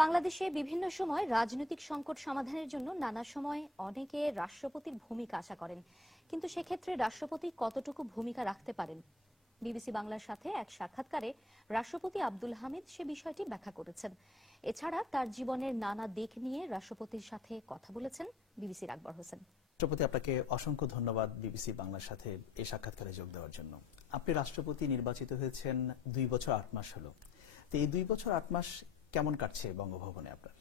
বাংলাদেশে বিভিন্ন সময় রাজনৈতিক সংকট সমাধানের জন্য নানা সময় অনেকে রাষ্ট্রপতির ভূমিকা আশা করেন, কিন্তু সেক্ষেত্রে রাষ্ট্রপতি কতটুকু ভূমিকা রাখতে পারেন? বিবিসি বাংলার সাথে এক সাক্ষাৎকারে রাষ্ট্রপতি আব্দুল হামিদ সে বিষয়টি ব্যাখ্যা করেছেন। এছাড়া তার জীবনের নানা দিক নিয়ে রাষ্ট্রপতির সাথে কথা বলেছেন বিবিসির আকবর হোসেন। রাষ্ট্রপতি, আপনাকে অসংখ্য ধন্যবাদ বিবিসি বাংলার সাথে এই সাক্ষাৎকারে যোগ দেওয়ার জন্য। আপনি রাষ্ট্রপতি নির্বাচিত হয়েছেন 2 বছর 8 মাস হলো। তো এই 2 বছর 8 মাস কেমন কাটছে বঙ্গভবনে আপনার?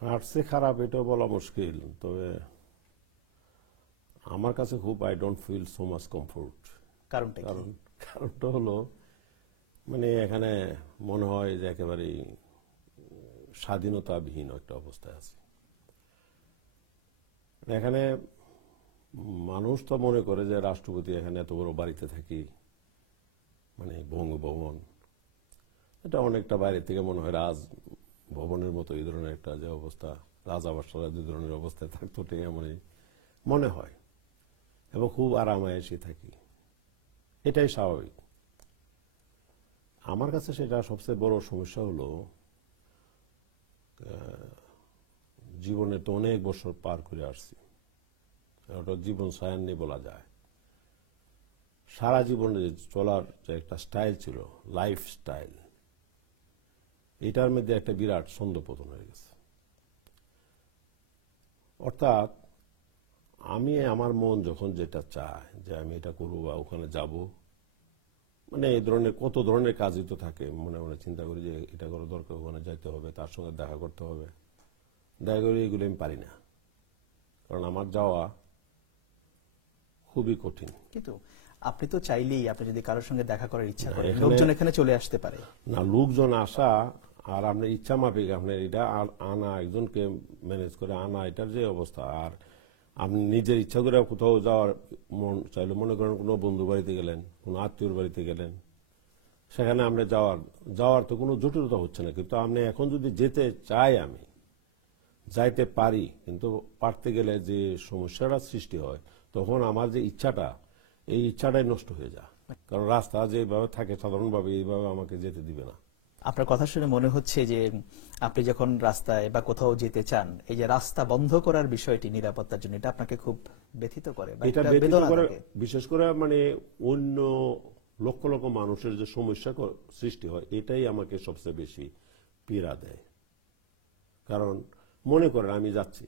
কাটছে খারাপ এটাও বলা মুশকিল, তবে আমার কাছে খুব I don't feel so much comfort. কারণটা হলো মানে এখানে মনে হয় যে একেবারেই স্বাধীনতাবিহীন একটা অবস্থায় আছে। এখানে মানুষ তো মনে করে যে রাষ্ট্রপতি এখানে এত বড় বাড়িতে থাকি, মানে বঙ্গভবন, এটা অনেকটা বাইরে থেকে মনে হয় রাজভবনের মতো এই ধরনের একটা যে অবস্থা, রাজাবাসারা যে ধরনের অবস্থায় থাকতো এমনই মনে হয়, এবং খুব আরামায়েশে থাকি, এটাই স্বাভাবিক। আমার কাছে সেটা সবচেয়ে বড় সমস্যা হলো জীবনে তো অনেক বছর পার করে আসছি, ওটা জীবন সায়ান্নি বলা যায়। সারা জীবনে চলার যে একটা স্টাইল ছিল, লাইফ স্টাইল, এটার মধ্যে একটা বিরাট ছন্দপতন হয়ে গেছে। অর্থাৎ আমি আমার মন যখন যেটা চায় যে আমি এটা করবো বা ওখানে যাব, মানে এই ধরনের কত ধরনের কাজই তো থাকে, মনে মনে চিন্তা করি যে এটা করা দরকার, ওখানে যাইতে হবে, তার সঙ্গে দেখা করতে হবে, দেখা করি এগুলো আমি পারি না, কারণ আমার যাওয়া খুবই কঠিন। কিন্তু আপনি তো চাইলেই, আপনি যদি কারোর সঙ্গে দেখা করার ইচ্ছা করেন, লোকজন এখানে চলে আসতে পারে না। লোকজন আসা আর আপনার ইচ্ছা মাফিক আপনার এটা আনা, একজনকে ম্যানেজ করে আনা, এটার যে অবস্থা, আর আপনি নিজের ইচ্ছা করে কোথাও যাওয়ার মন চাইলে, মনে করেন কোনো বন্ধু বাড়িতে গেলেন, কোনো আত্মীয়র বাড়িতে গেলেন, সেখানে আমরা যাওয়ার তো কোনো জটিলতা হচ্ছে না। কিন্তু আপনি এখন যদি যেতে চাই, আমি যাইতে পারি, কিন্তু পারতে গেলে যে সমস্যাটা সৃষ্টি হয়, তখন আমার যে ইচ্ছাটা, এই ইচ্ছাটাই নষ্ট হয়ে যায়, কারণ রাস্তা যেভাবে থাকে সাধারণভাবে এইভাবে আমাকে যেতে দিবে না। আপনার কথা শুনে মনে হচ্ছে যে আপনি যখন রাস্তায় বা কোথাও যেতে চান, এই যে রাস্তা বন্ধ করার বিষয়টি নিরাপত্তার জন্য, এটা আপনাকে খুব ব্যথিত করে, এটা বিশেষ করে মানে অন্য লক্ষ লক্ষ মানুষের যে সমস্যা সৃষ্টি হয়, এটাই আমাকে সবচেয়ে বেশি পীড়া দেয়। কারণ মনে করেন আমি যাচ্ছি,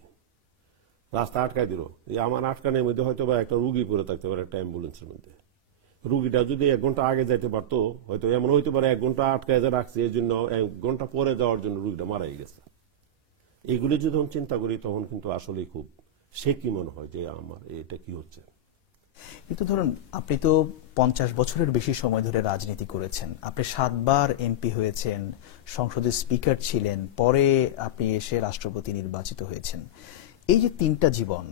রাস্তা আটকায় দিল, আমার আটকানোর মধ্যে হয়তো বা একটা রুগী পড়ে থাকতে পারে একটা অ্যাম্বুলেন্সের মধ্যে, রুগীটা যদি 1 ঘন্টা আগে যাইতে পারতো, হয়তো এমন হইতে পারে 1 ঘন্টা আটকায় রাখছে, এই জন্য 1 ঘন্টা পরে যাওয়ার জন্য রুগীটা মারাই গেছে। এগুলি যখন চিন্তা করি, তখন কিন্তু আসলে খুব সে কি মনে হয় যে আমার এটা কি হচ্ছে। কিন্তু ধরুন, আপনি তো 50 বছরের বেশি সময় ধরে রাজনীতি করেছেন, আপনি 7 বার এমপি হয়েছেন, সংসদের স্পিকার ছিলেন, পরে আপনি এসে রাষ্ট্রপতি নির্বাচিত হয়েছেন। এই যে 3টা জীবন,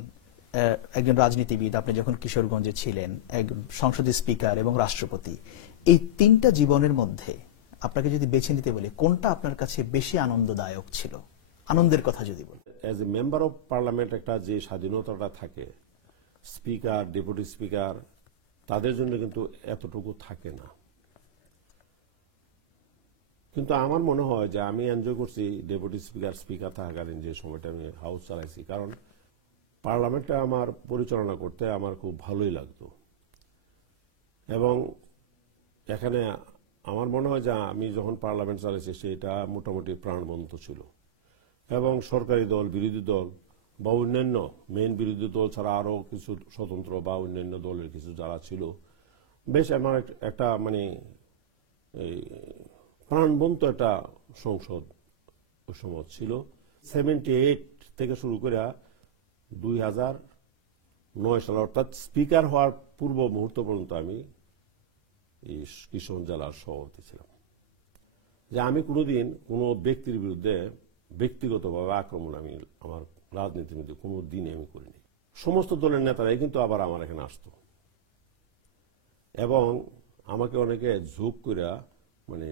একজন রাজনীতিবিদ, আপনি যখন কিশোরগঞ্জে ছিলেন, একজন সংসদের স্পিকার এবং রাষ্ট্রপতি, এই 3টা জীবনের মধ্যে আপনাকে যদি বেছে নিতে বলি, কোনটা আপনার কাছে বেশি আনন্দদায়ক ছিল? আনন্দের কথা যদি বলি, as a member of parliament একটা যে স্বাধীনতাটা থাকে, স্পিকার, ডেপুটি স্পিকার, তাদের জন্য কিন্তু এতটুকু থাকে না। কিন্তু আমার মনে হয় যে আমি এনজয় করছি ডেপুটি স্পিকার থাকাকালীন যে সময়টা আমি হাউস চালাইছি, কারণ পার্লামেন্টটা আমার পরিচালনা করতে আমার খুব ভালোই লাগতো। এবং এখানে আমার মনে হয় যে আমি যখন পার্লামেন্ট চালাইছি, সেটা মোটামুটি প্রাণবন্ত ছিল, এবং সরকারি দল, বিরোধী দল বা অন্যান্য মেইন বিরোধী দল ছাড়া আরো কিছু স্বতন্ত্র বা অন্যান্য দলের কিছু যারা ছিল, বেশ আমার একটা মানে প্রাণবন্ত একটা সংসদ ওই সময় ছিল। 78 থেকে শুরু করে 2009 সাল, অর্থাৎ স্পিকার হওয়ার পূর্ব মুহূর্ত পর্যন্ত আমি এই কিশোরগঞ্জ জেলার সভাপতি ছিলাম। যে আমি কোনোদিন কোনো ব্যক্তির বিরুদ্ধে ব্যক্তিগতভাবে আক্রমণ আমি আমার রাজনীতির মধ্যে কোনো দিনে আমি করিনি। সমস্ত দলের নেতারাই কিন্তু আবার আমার এখানে আসতো, এবং আমাকে অনেকে ঝোঁক করে মানে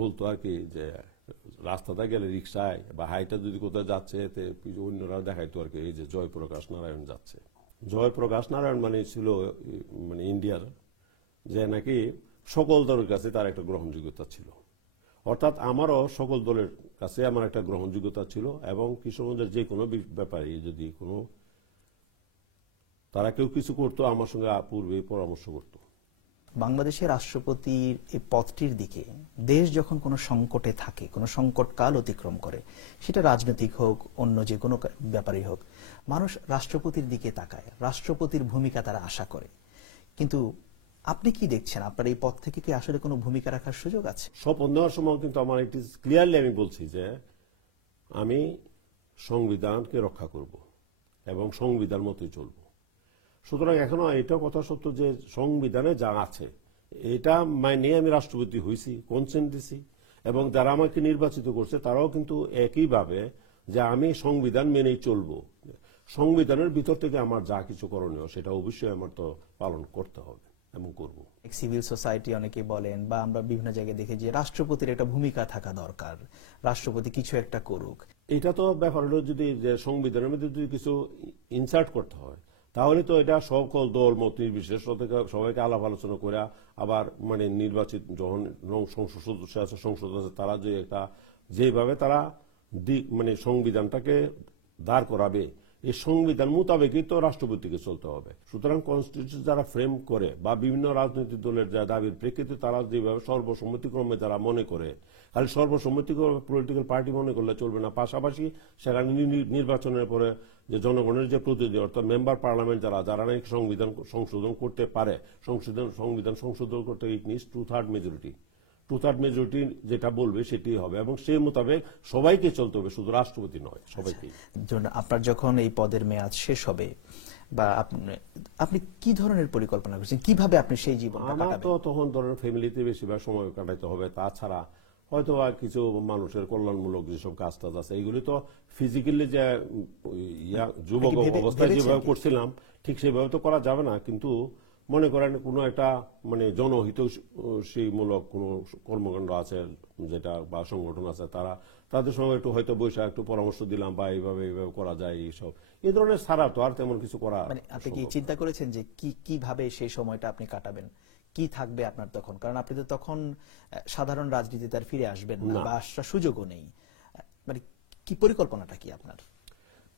বলতো আর কি, যে রাস্তাটা গেলে রিক্সায় বা হাইটা যদি কোথায় যাচ্ছে, এতে অন্যরা দেখাইতো আর কি, এই যে জয়প্রকাশ নারায়ণ যাচ্ছে। জয়প্রকাশ নারায়ণ মানে ছিল মানে ইন্ডিয়ার, যে নাকি সকল দলের কাছে তার একটা গ্রহণযোগ্যতা ছিল। অর্থাৎ আমারও সকল দলের কাছে আমার একটা গ্রহণযোগ্যতা ছিল, এবং কিশোরগঞ্জের যে কোনো ব্যাপারে যদি কোনো তারা কেউ কিছু করতো আমার সঙ্গে পূর্বে পরামর্শ করতো। বাংলাদেশের রাষ্ট্রপতির এই পদটির দিকে দেশ যখন কোনো সংকটে থাকে, কোনো সংকটকাল অতিক্রম করে, সেটা রাজনৈতিক হোক অন্য যে কোনো ব্যাপারই হোক, মানুষ রাষ্ট্রপতির দিকে তাকায়, রাষ্ট্রপতির ভূমিকা তারা আশা করে। কিন্তু আপনি কি দেখছেন, আপনার এই পদ থেকে কি আসলে কোনো ভূমিকা রাখার সুযোগ আছে? শপথ নেওয়ার সময় কিন্তু আমার একটি ক্লিয়ারলি আমি বলছি যে আমি সংবিধানকে রক্ষা করব এবং সংবিধান মতোই চলব। সুতরাং এখনো এটা কথা সত্য যে সংবিধানে যা আছে এটা মাইনে আমি রাষ্ট্রপতি হয়েছি, কনসেন্ট দিছি, এবং যারা আমাকে নির্বাচিত করছে তারাও কিন্তু একইভাবে যে আমি সংবিধান মেনেই চলব। সংবিধানের ভিতর থেকে আমার যা কিছু করণীয় সেটা অবশ্যই আমার তো পালন করতে হবে এবং করব। সিভিল সোসাইটি অনেকে বলেন, বা আমরা বিভিন্ন জায়গায় দেখি যে রাষ্ট্রপতির একটা ভূমিকা থাকা দরকার, রাষ্ট্রপতি কিছু একটা করুক। এটা তো ব্যাপার হলো যদি যে সংবিধানের মধ্যে যদি কিছু ইনসার্ট করতে হয় তাহলে তো এটা সকল দল মত নির্বিশেষ সবাইকে আলাপ আলোচনা করে আবার মানে নির্বাচিত যখন সংসদ সদস্য আছে, সংসদ আছে, তারা যে একটা যেভাবে তারা মানে সংবিধানটাকে দাঁড় করাবে এই সংবিধান মোতাবেকই তো রাষ্ট্রপতিকে চলতে হবে। সুতরাং কনস্টিটিউশন যারা ফ্রেম করে বা বিভিন্ন রাজনৈতিক দলের যা দাবির প্রেক্ষিতে তারা যেভাবে সর্বসম্মতিক্রমে যারা মনে করে, খালি সর্বসম্মতিক্রমে পলিটিক্যাল পার্টি মনে করলে চলবে না, পাশাপাশি সেখানে নির্বাচনের পরে যে জনগণের যে প্রতিনিধি অর্থাৎ মেম্বার পার্লামেন্ট যারা নাকি সংবিধান সংশোধন করতে পারে, সংবিধান সংশোধন করতে ইট নিডস 2/3 মেজরিটি। 2/3 মেজরিটি যেটা বলবে সেটি হবে, এবং সেই মোতাবেক সবাইকে চলতে হবে, শুধু রাষ্ট্রপতি নয়, সবাইকে। আপনার যখন এই পদের মেয়াদ শেষ হবে বা আপনি কি ধরনের পরিকল্পনা করছেন, কিভাবে আপনি সেই জীবনটা আমার কাটাবেন? তো তখন ধরেন ফ্যামিলিতে বেশিরভাগ সময় কাটাইতে হবে, তাছাড়া হয়তো আর কিছু মানুষের কল্যাণমূলক যেসব কাজ টাজ আছে এগুলি তো ফিজিক্যালি যে যুবক অবস্থায় যেভাবে করছিলাম ঠিক সেভাবে তো করা যাবে না, কিন্তু মনে করেন কোনো একটা মানে জনহিতৈষীমূলক কোনো কর্মকাণ্ড আছে যেটা বা সংগঠন আছে তাদের সঙ্গে একটু হয়তো বৈশা একটু পরামর্শ দিলাম বা এইভাবে করা যায়, এইসব এই ধরনের ছাড়া তো আর তেমন কিছু করা। মানে আপনি কি চিন্তা করেছেন যে কিভাবে সেই সময়টা আপনি কাটাবেন, কি থাকবে আপনার তখন? কারণ আপনি তো তখন সাধারণ রাজনীতিতে আর ফিরে আসবেন না বা আসার সুযোগও নেই। মানে কি পরিকল্পনাটা কি আপনার?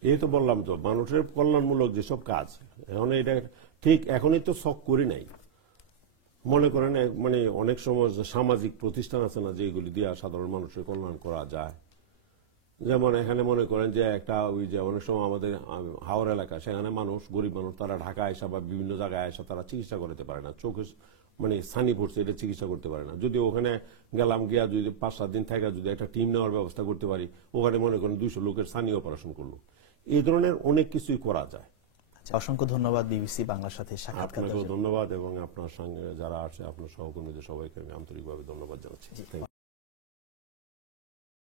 এই তো বললাম তো মানুষের কল্যাণমূলক যেসব কাজ, এখন এটা ঠিক এখনই তো শখ করি নাই। মনে করেন মানে অনেক সময় সামাজিক প্রতিষ্ঠান আছে না যেগুলি দিয়ে সাধারণ মানুষের কল্যাণ করা যায়, যেমন এখানে মনে করেন যে একটা ওই যে অনেক সময় আমাদের হাওড় এলাকা, সেখানে মানুষ গরিব মানুষ তারা ঢাকা আসা বা বিভিন্ন জায়গায় আসা তারা চিকিৎসা করতে পারে না, চোখে মানে সানি পড়ছে এটা চিকিৎসা করতে পারে না। যদি ওখানে গেলাম গিয়া যদি 5-7 দিন থাকা যদি একটা টিম নেওয়ার ব্যবস্থা করতে পারি, ওখানে মনে করেন 200 লোকের সানি অপারেশন করলো, এই ধরনের অনেক কিছুই করা যায়। অসংখ্য ধন্যবাদ বিবিসি বাংলার সাথে সাক্ষাৎকার। আপনাকেও ধন্যবাদ, এবং আপনার সঙ্গে যারা আছে আপনার সহকর্মীদের সবাইকে আমি আন্তরিকভাবে ধন্যবাদ জানাচ্ছি।